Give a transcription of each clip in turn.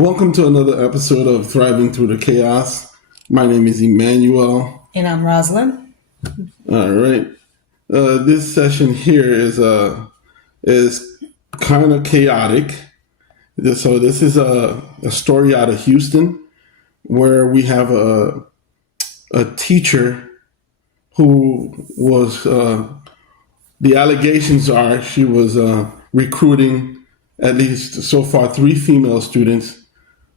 Welcome to another episode of Thriving Through the Chaos. My name is Emmanuel. And I'm Rosalind. All right. This session here is kind of chaotic. So this is a story out of Houston where we have a teacher who was, the allegations are she was recruiting at least so far 3 female students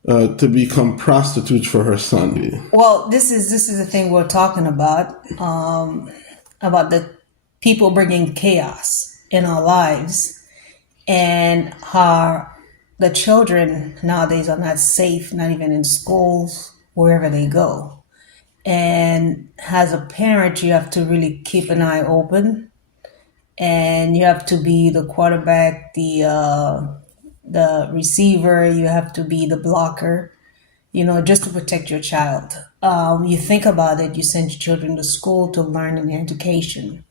to become prostitutes for her son. Well, this is the thing we're talking about the people bringing chaos in our lives, and how the children nowadays are not safe, not even in schools, wherever they go. And as a parent, you have to really keep an eye open, and you have to be the quarterback, the receiver, you have to be the blocker, just to protect your child. You think about it, you send your children to school to learn an education.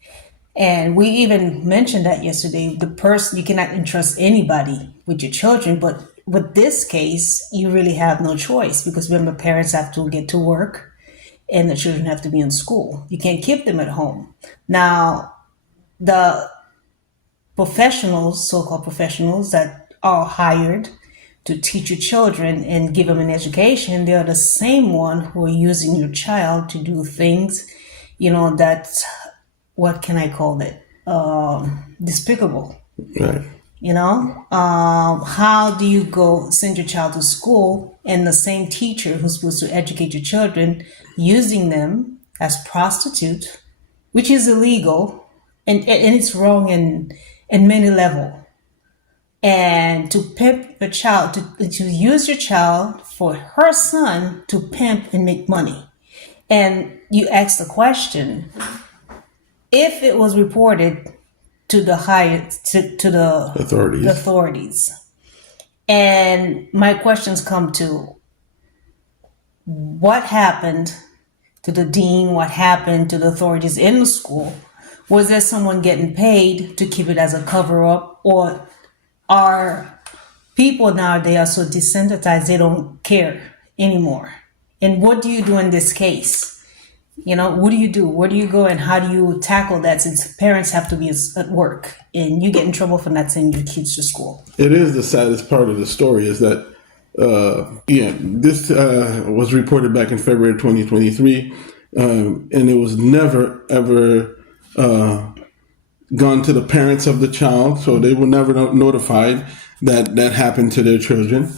And we even mentioned that yesterday, you cannot entrust anybody with your children, but with this case, you really have no choice, because remember, parents have to get to work and the children have to be in school. You can't keep them at home. Now, the professionals, so-called professionals that are hired to teach your children and give them an education, they are the same one who are using your child to do things, that's, what can I call it? Despicable. Right. How do you send your child to school and the same teacher who's supposed to educate your children using them as prostitutes, which is illegal and it's wrong in many levels. And to pimp your child, to use your child for her son to pimp and make money. And you ask the question, if it was reported to the authorities, and my questions come to, what happened to the dean? What happened to the authorities in the school? Was there someone getting paid to keep it as a cover-up, or are people nowadays are so desensitized they don't care anymore? And what do you do in this case? What do you do? Where do you go, and how do you tackle that, since parents have to be at work and you get in trouble for not sending your kids to school? It is the saddest part of the story is that, this was reported back in February 2023, and it was never, ever gone to the parents of the child, so they were never notified that happened to their children.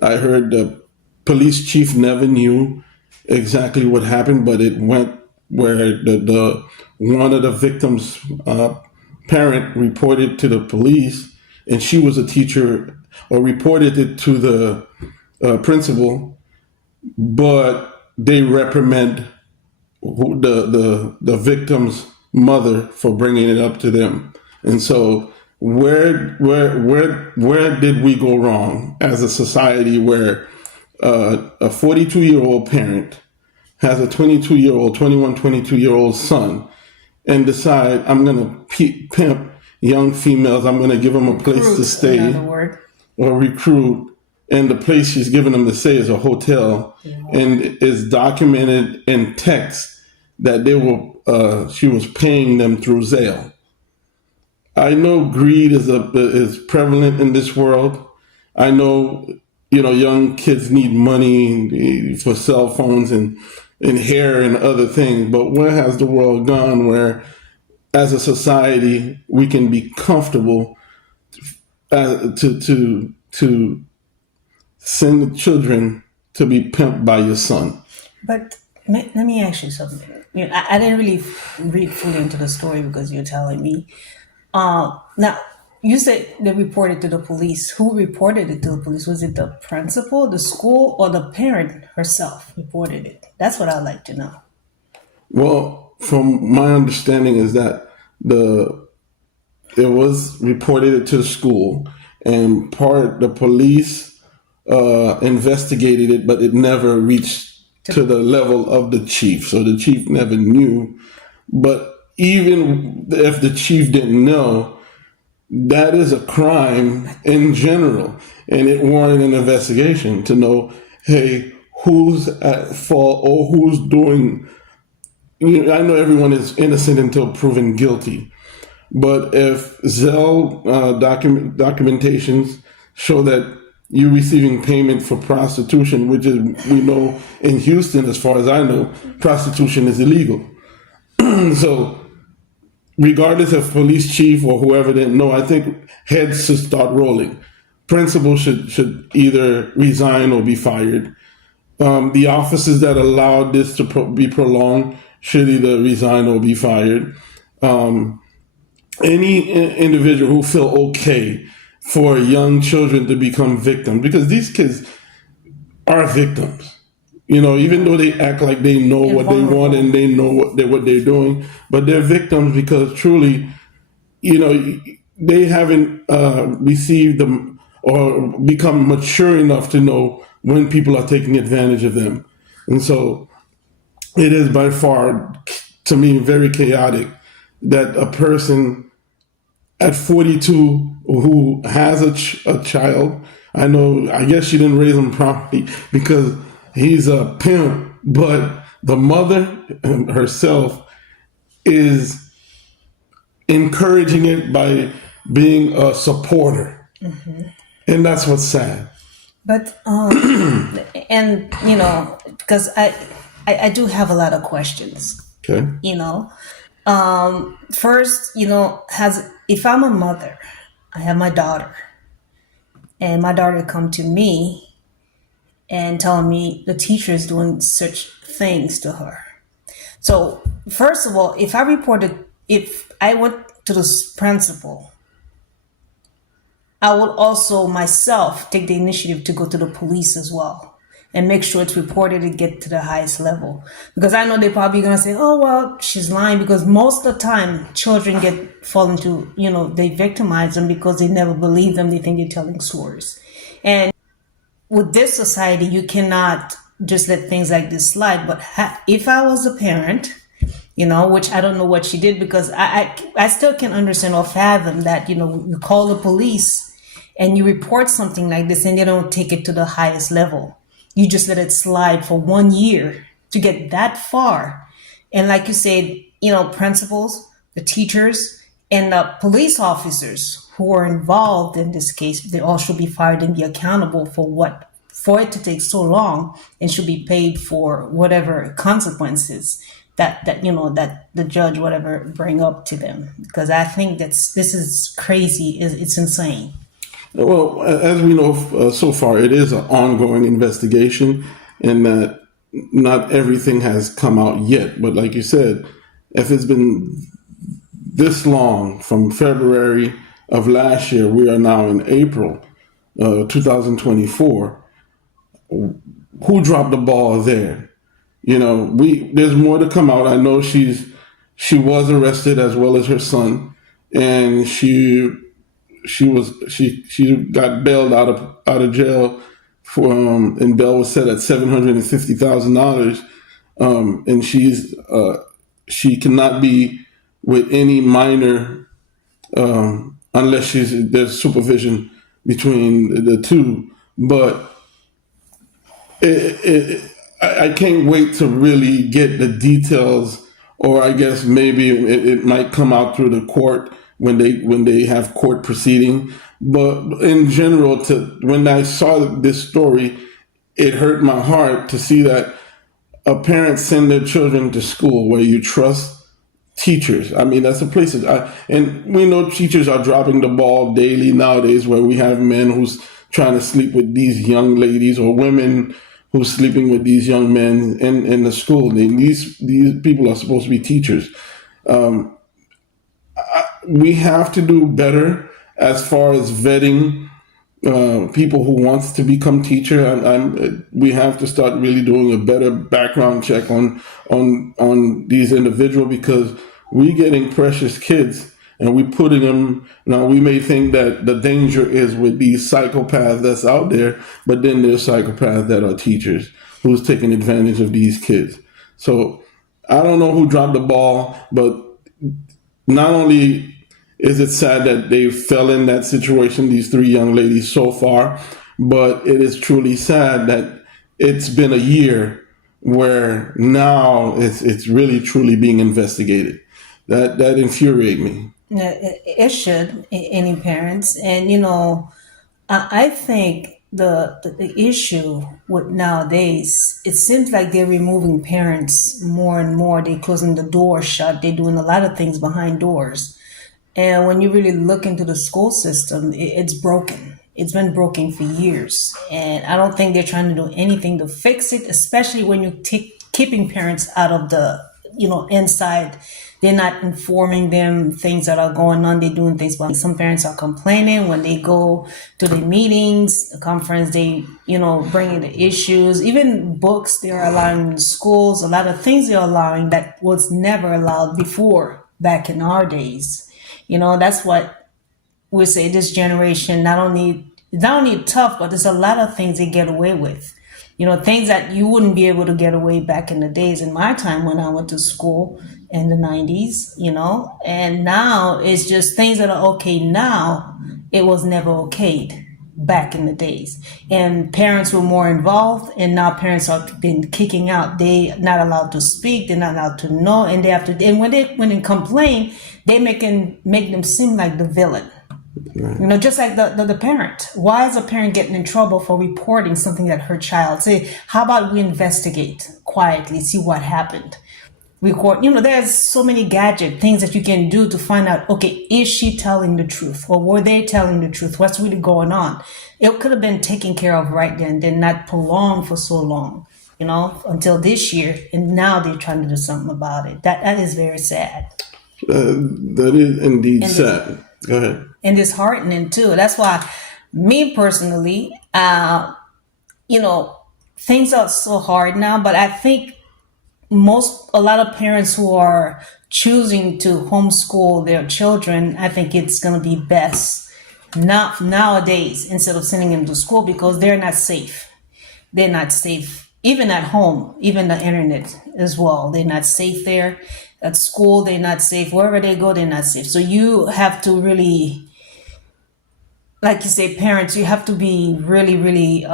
I heard the police chief never knew exactly what happened, but it went where the one of the victims' parent reported to the police, and she was a teacher, or reported it to the principal, but they reprimand the victim's mother for bringing it up to them. And so where did we go wrong as a society, where a 42-year-old parent has a 22-year-old son, and decide, I'm going to pimp young females, I'm going to give them a place to stay, or recruit, and the place she's giving them to stay is a hotel, and it's documented in text that she was paying them through Zelle. I know greed is prevalent in this world. I know, young kids need money for cell phones and hair and other things. But where has the world gone, where, as a society, we can be comfortable to send the children to be pimped by your son? But let me ask you something. I didn't really read fully into the story because you're telling me. Now, you said they reported to the police. Who reported it to the police? Was it the principal, the school, or the parent herself reported it? That's what I'd like to know. Well, from my understanding is that it was reported to the school, and the police investigated it, but it never reached to the level of the chief. So the chief never knew. But even if the chief didn't know, that is a crime in general. and it warranted an investigation to know, hey, who's at fault or who's doing. I know everyone is innocent until proven guilty, but if Zelle documentations show that you're receiving payment for prostitution, which is, we know in Houston, as far as I know, prostitution is illegal. So regardless of police chief or whoever didn't know, I think heads should start rolling. Principals should either resign or be fired. The officers that allowed this to be prolonged should either resign or be fired. Any individual who feel okay for young children to become victims, because these kids are victims. Even though they act like they know what they want and they know what they're doing, but they're victims because truly, they haven't received them or become mature enough to know when people are taking advantage of them. And so it is by far, to me, very chaotic that a person at 42 who has a child, I guess she didn't raise him properly because he's a pimp, but the mother herself is encouraging it by being a supporter. Mm-hmm. And that's what's sad. But, and, because I do have a lot of questions. Okay. First, if I'm a mother, I have my daughter, and my daughter come to me and tell me the teacher is doing such things to her. So first of all, if I went to the principal, I would also myself take the initiative to go to the police as well and make sure it's reported and get to the highest level. Because I know they're probably going to say, oh, well, she's lying, because most of the time children fall into, they victimize them because they never believe them. They think they're telling stories. And with this society, you cannot just let things like this slide. But if I was a parent, which I don't know what she did, because I still can understand or fathom that, you call the police and you report something like this and they don't take it to the highest level. You just let it slide for 1 year to get that far. And like you said, principals, the teachers, and the police officers who are involved in this case, they all should be fired and be accountable for it to take so long, and should be paid for whatever consequences that the judge, whatever, bring up to them. Because I think this is crazy. It's insane. Well, as we know so far, it is an ongoing investigation, and that not everything has come out yet. But like you said, if it's been this long, from February of last year, we are now in April 2024. Who dropped the ball there? There's more to come out. I know she was arrested as well as her son, and she got bailed out of jail for and bail was set at $750,000, and she cannot be with any minor unless there's supervision between the two. But I can't wait to really get the details, or I guess maybe it might come out through the court when they have court proceeding. But in general, when I saw this story, it hurt my heart to see that a parent send their children to school where you trust teachers. I mean, that's a place and we know teachers are dropping the ball daily nowadays, where we have men who's trying to sleep with these young ladies, or women who's sleeping with these young men in the school. These people are supposed to be teachers. We have to do better as far as vetting people who wants to become teacher. We have to start really doing a better background check on these individuals, because we getting precious kids and we putting them. Now, we may think that the danger is with these psychopaths that's out there, but then there's psychopaths that are teachers who's taking advantage of these kids. So I don't know who dropped the ball, but not only is it sad that they fell in that situation, these three young ladies so far, but it is truly sad that it's been a year where now it's really truly being investigated. That infuriates me. Yeah, it should, any parents. And, I think the issue with nowadays, it seems like they're removing parents more and more. They're closing the door shut. They're doing a lot of things behind doors. And when you really look into the school system, it's broken. It's been broken for years. And I don't think they're trying to do anything to fix it, especially when you're keeping parents out of the, inside. They're not informing them things that are going on. They're doing things. But some parents are complaining when they go to the meetings, the conference, they, bring in the issues. Even books they're allowing in schools. A lot of things they're allowing that was never allowed before back in our days. That's what we say this generation not only tough, but there's a lot of things they get away with. Things that you wouldn't be able to get away back in the days in my time when I went to school in the 90s, and now it's just things that are okay now. It was never okayed back in the days. And parents were more involved, and now parents are been kicking out. They not allowed to speak, they're not allowed to know, and they have to, and when they complain, they make them seem like the villain. Right. Just like the parent. Why is a parent getting in trouble for reporting something that her child say? How about we investigate quietly, see what happened? Record. There's so many gadget things that you can do to find out. Okay, is she telling the truth, or were they telling the truth? What's really going on? It could have been taken care of right then not prolonged for so long. Until this year, and now they're trying to do something about it. That is very sad. That is indeed sad. Go ahead. And disheartening too. That's why, me personally, things are so hard now. But I think a lot of parents who are choosing to homeschool their children, I think it's going to be best nowadays instead of sending them to school, because they're not safe. They're not safe, even at home, even the internet as well. They're not safe there. At school, they're not safe. Wherever they go, they're not safe. So you have to really, like you say, parents, you have to be really, really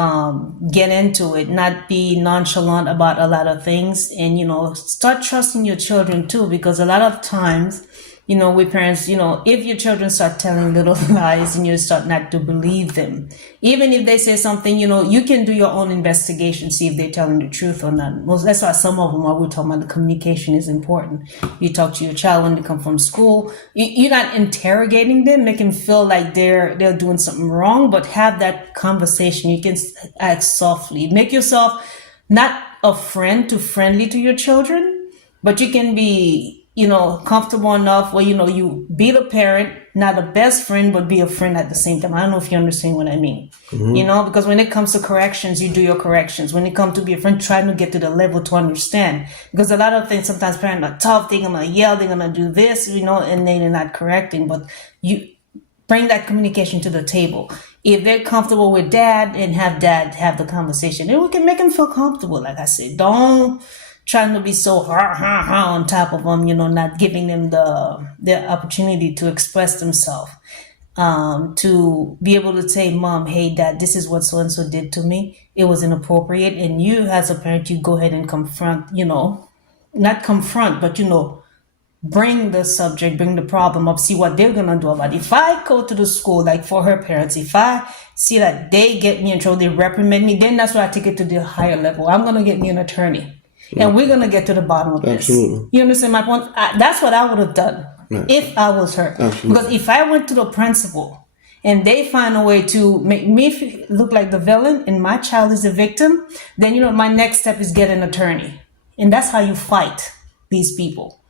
get into it, not be nonchalant about a lot of things, and, start trusting your children too, because a lot of times, we parents, if your children start telling little lies and you start not to believe them, even if they say something, you can do your own investigation, see if they're telling the truth or not. Well, that's why some of them are, we're talking about the communication is important. You talk to your child when they come from school. You're not interrogating them, make them feel like they're doing something wrong, but have that conversation. You can act softly. Make yourself not a friend to friendly to your children, but you can be comfortable enough where, you be the parent, not a best friend, but be a friend at the same time. I don't know if you understand what I mean. Mm-hmm. Because when it comes to corrections, you do your corrections. When it comes to be a friend, trying to get to the level to understand. Because a lot of things, sometimes parents are tough, they're going to yell, they're going to do this, and they're not correcting. But you bring that communication to the table. If they're comfortable with dad, and have dad have the conversation, then we can make them feel comfortable. Like I said, don't trying to be so on top of them, not giving them the opportunity to express themselves, to be able to say, Mom, hey, Dad, this is what so-and-so did to me. It was inappropriate. And you, as a parent, you go ahead and confront, not confront, but, bring the subject, bring the problem up, see what they're going to do about it. If I go to the school, like for her parents, if I see that they get me in trouble, they reprimand me, then that's why I take it to the higher level. I'm going to get me an attorney. And we're going to get to the bottom of this. Absolutely. You understand my point? That's what I would have done if I was her. Absolutely. Because if I went to the principal and they find a way to make me look like the villain and my child is the victim, then, my next step is get an attorney. And that's how you fight these people.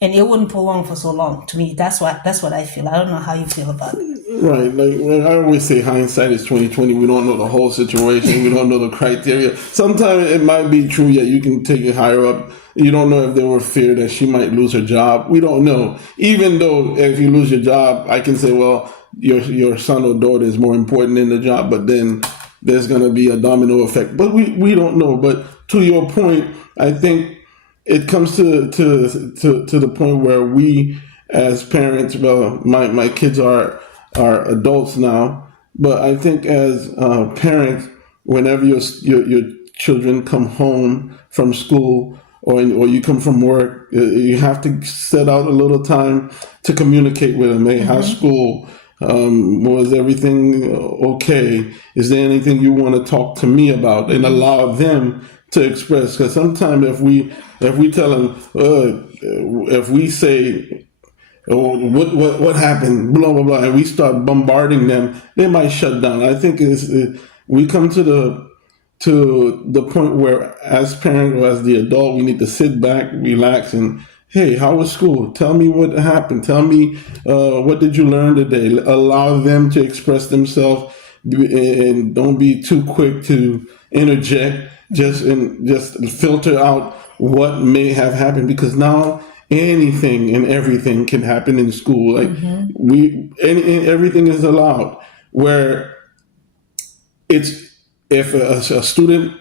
And it wouldn't prolong for so long. To me, that's what I feel. I don't know how you feel about it. Right. Like I always say, hindsight is 20/20. We don't know the whole situation. We don't know the criteria. Sometimes it might be true. Yeah, you can take it higher up. You don't know if there were fear that she might lose her job. We don't know. Even though if you lose your job, I can say, well, your son or daughter is more important than the job. But then there's going to be a domino effect. But we don't know. But to your point, I think it comes to the point where we as parents, well, my kids are adults now, But I think as parents, whenever your children come home from school or you come from work, you have to set out a little time to communicate with them. Hey, how's school? Was everything okay? Is there anything you want to talk to me about? And allow them to express. Because sometimes if we tell them, if we say, oh, what happened, blah blah blah, and we start bombarding them, they might shut down. I think we come to the point where, as parent or as the adult, we need to sit back, relax, and hey, how was school? Tell me what happened. Tell me what did you learn today. Allow them to express themselves, and don't be too quick to interject. Just filter out what may have happened, because now anything and everything can happen in school. Like everything is allowed. Where it's if a student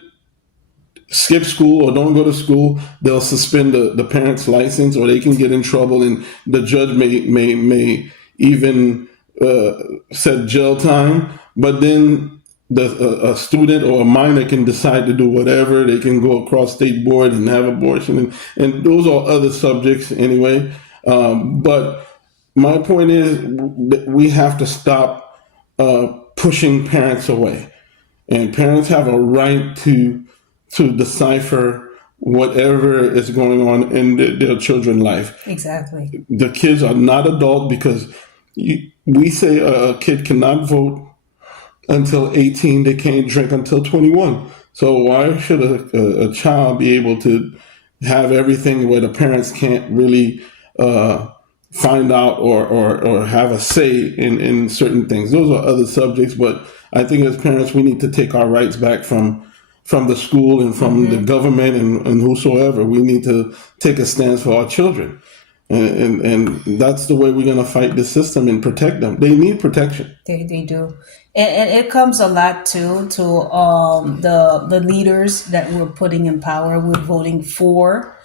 skip school or don't go to school, they'll suspend the parent's license, or they can get in trouble, and the judge may even set jail time. But then a student or a minor can decide to do whatever. They can go across state board and have abortion, and those are other subjects anyway. But my point is that we have to stop pushing parents away, and parents have a right to decipher whatever is going on in their children's life. Exactly. The kids are not adult, because we say a kid cannot vote until 18. They can't drink until 21. So why should a child be able to have everything where the parents can't really find out or have a say in certain things? Those are other subjects, but I think as parents, we need to take our rights back from the school and from the government and whosoever. We need to take a stance for our children. And that's the way we're going to fight the system and protect them. They need protection. They do. And it comes a lot too to the leaders that we're putting in power, we're voting for.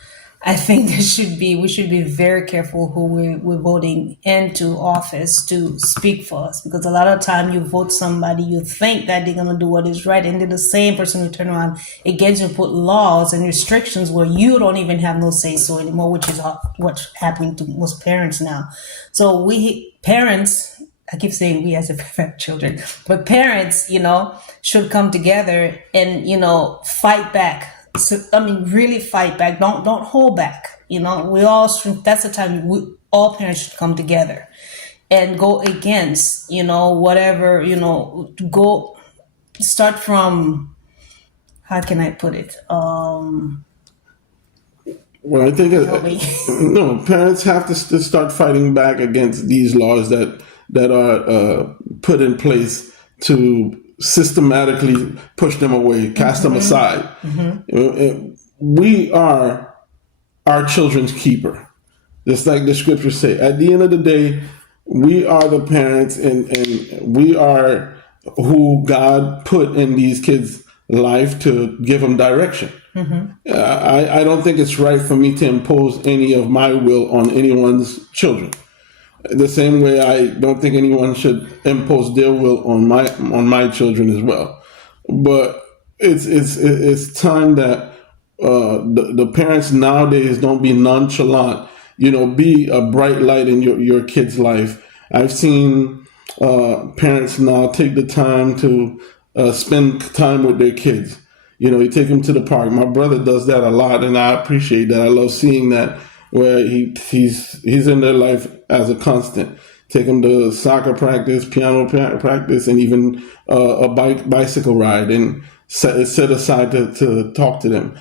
I think we should be very careful who we're voting into office to speak for us, because a lot of time you vote somebody, you think that they're going to do what is right, and they're the same person who turn around against you, put laws and restrictions where you don't even have no say so anymore, which is what's happening to most parents now. So parents, I keep saying we as a children, but parents, should come together and, fight back. So, really fight back. Don't hold back. That's the time all parents should come together and go against, whatever, go start from, how can I put it? Well, I think no, parents have to start fighting back against these laws that are put in place to systematically push them away, cast them aside. We are our children's keeper. Just like the scriptures say, at the end of the day, we are the parents, and we are who God put in these kids' life to give them direction. I don't think it's right for me to impose any of my will on anyone's children. The same way I don't think anyone should impose their will on my children as well. But it's time that the parents nowadays don't be nonchalant. Be a bright light in your kid's life. I've seen parents now take the time to spend time with their kids. You take them to the park. My brother does that a lot, and I appreciate that. I love seeing that, where he's in their life as a constant. Take them to soccer practice, piano practice, and even a bicycle ride, and set aside to talk to them.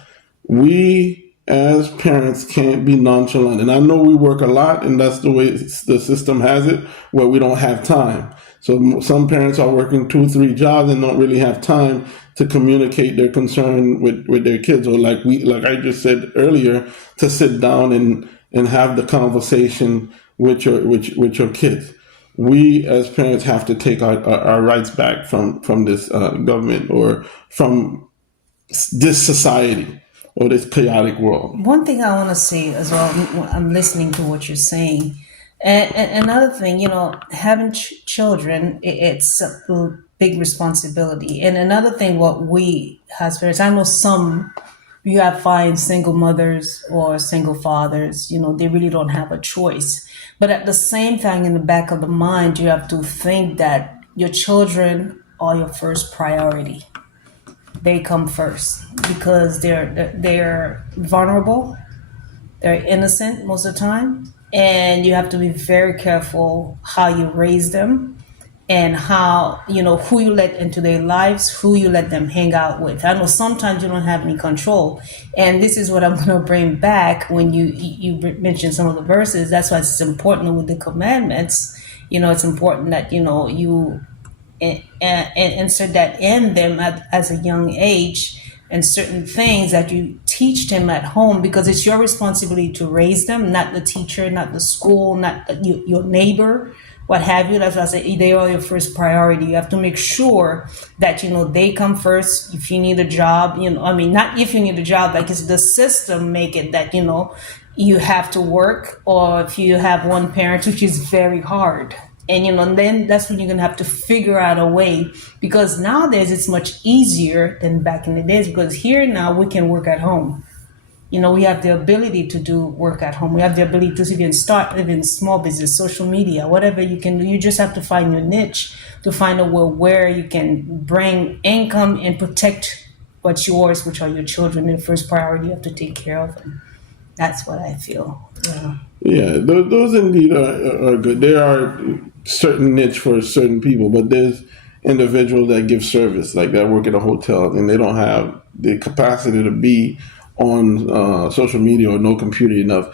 We as parents can't be nonchalant. And I know we work a lot, and that's the way the system has it, where we don't have time. So some parents are working 2-3 jobs and don't really have time to communicate their concern with their kids, or like I just said earlier, to sit down and have the conversation with your kids. We as parents have to take our rights back from this government, or from this society, or this chaotic world. One thing I want to say as well, I'm listening to what you're saying. And another thing, having children, it's a big responsibility. And another thing, what we as parents, I know some you have find single mothers or single fathers, they really don't have a choice. But at the same time, in the back of the mind, you have to think that your children are your first priority. They come first because they're vulnerable, they're innocent most of the time, and you have to be very careful how you raise them and how who you let into their lives, who you let them hang out with. I know sometimes you don't have any control, and this is what I'm going to bring back when you mentioned some of the verses. That's why it's important with the commandments. It's important that you and insert that in them as a young age, and certain things that you teach them at home, because it's your responsibility to raise them, not the teacher, not the school, not your neighbor, what have you. That's why I say they are your first priority. You have to make sure that they come first. If you need a job, not if you need a job, like it's the system make it that you have to work, or if you have one parent, which is very hard. And then that's when you're gonna have to figure out a way, because nowadays it's much easier than back in the days, because here now we can work at home. We have the ability to do work at home. We have the ability to even start even small business, social media, whatever you can do. You just have to find your niche, to find a way where you can bring income and protect what's yours, which are your children. And the first priority, you have to take care of them. That's what I feel. Yeah. Yeah, those indeed are good. There are certain niche for certain people, but there's individuals that give service, like that work at a hotel, and they don't have the capacity to be on social media or no computer enough.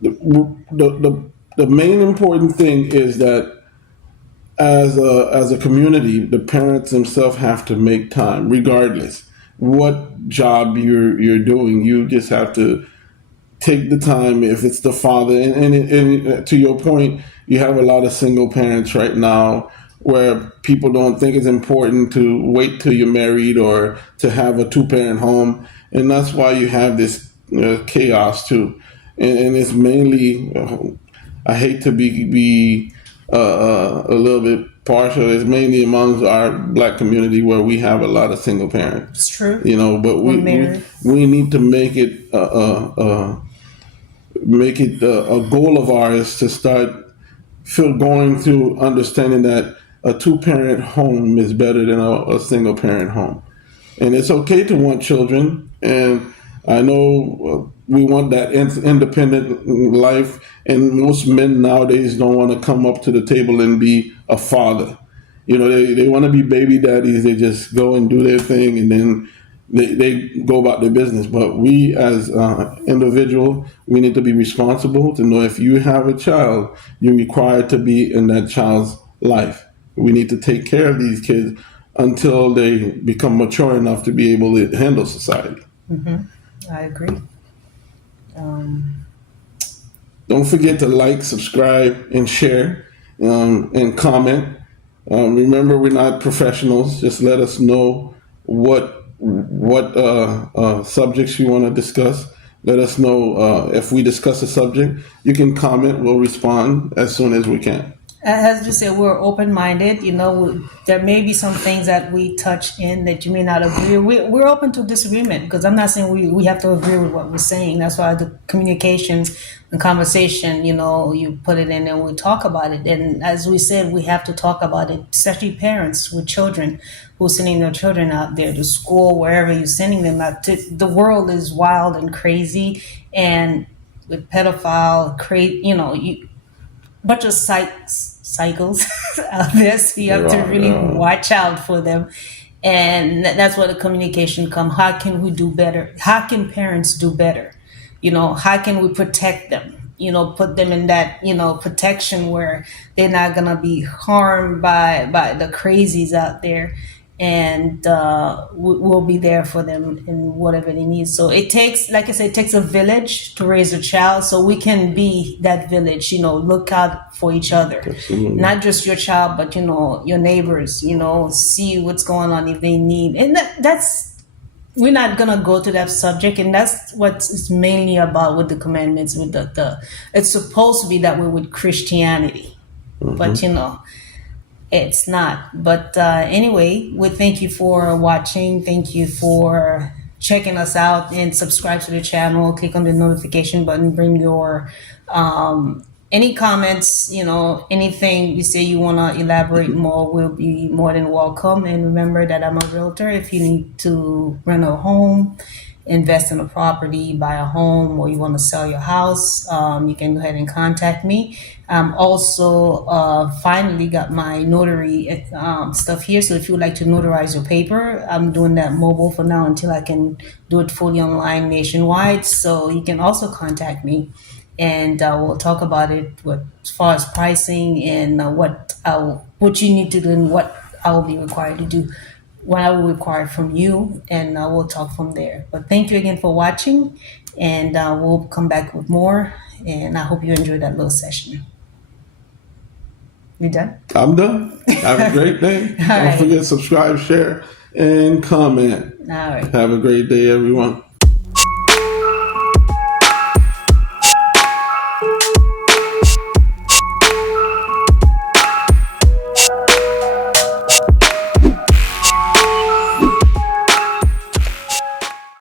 The main important thing is that as a community, the parents themselves have to make time, regardless what job you're doing. You just have to take the time. If it's the father, and to your point, you have a lot of single parents right now where people don't think it's important to wait till you're married or to have a two-parent home, and that's why you have this chaos too. And it's mainly, I hate to be a little bit partial. It's mainly amongst our black community where we have a lot of single parents. It's true. But we need to make it a goal of ours to start going through understanding that a two-parent home is better than a single-parent home. And it's okay to want children, and I know we want that independent life, and most men nowadays don't want to come up to the table and be a father. They want to be baby daddies. They just go and do their thing, and then they go about their business. But we as individual, we need to be responsible to know if you have a child, you're required to be in that child's life. We need to take care of these kids until they become mature enough to be able to handle society. Mm-hmm. I agree. Don't forget to like, subscribe, and share, and comment. Remember, we're not professionals. Just let us know what subjects you want to discuss. Let us know if we discuss a subject. You can comment. We'll respond as soon as we can. As you said, we're open-minded. There may be some things that we touch in that you may not agree. We're open to disagreement, because I'm not saying we have to agree with what we're saying. That's why the communication, the conversation, you put it in and we talk about it. And as we said, we have to talk about it, especially parents with children who are sending their children out there to school, wherever you're sending them out. The world is wild and crazy, and with pedophile, bunch of cycles out there, so you have to really watch out for them. And that's where the communication come. How can we do better? How can parents do better? How can we protect them? Put them in that protection where they're not gonna be harmed by the crazies out there. And we'll be there for them in whatever they need. So it takes, like I said, it takes a village to raise a child. So we can be that village, look out for each other. Absolutely. Not just your child, but, your neighbors, see what's going on if they need. And that's we're not gonna go to that subject, and that's what it's mainly about with the commandments. With the it's supposed to be that way with Christianity, but it's not. But anyway, we thank you for watching. Thank you for checking us out, and subscribe to the channel. Click on the notification button. Bring your any comments, anything you say you want to elaborate more, will be more than welcome. And remember that I'm a realtor. If you need to rent a home, invest in a property, buy a home, or you want to sell your house, you can go ahead and contact me. Also, finally got my notary stuff here. So if you would like to notarize your paper, I'm doing that mobile for now until I can do it fully online nationwide. So you can also contact me, and we'll talk about it as far as pricing and what you need to do and what I will be required to do, what I will require from you, and we'll talk from there. But thank you again for watching, and we'll come back with more, and I hope you enjoyed that little session. You done? I'm done. Have a great day. Don't right. forget, subscribe, share, and comment. All right. Have a great day, everyone.